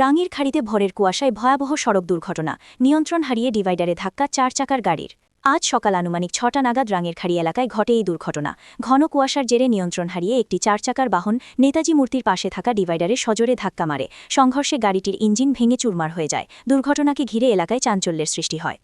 রাঙির খাড়িতে ভোরের কুয়াশায় ভয়াবহ সড়ক দুর্ঘটনা, নিয়ন্ত্রণ হারিয়ে ডিভাইডারে ধাক্কা ৪ চাকার গাড়ির। আজ সকাল আনুমানিক ৬টা নাগাদ রাঙের খাড়ি এলাকায় ঘটে এই দুর্ঘটনা। ঘন কুয়াশার জেরে নিয়ন্ত্রণ হারিয়ে একটি ৪ চাকার বাহন নেতাজি মূর্তির পাশে থাকা ডিভাইডারে সজোরে ধাক্কা মারে। সংঘর্ষে গাড়িটির ইঞ্জিন ভেঙে চুরমার হয়ে যায়। দুর্ঘটনাকে ঘিরে এলাকায় চাঞ্চল্যের সৃষ্টি হয়।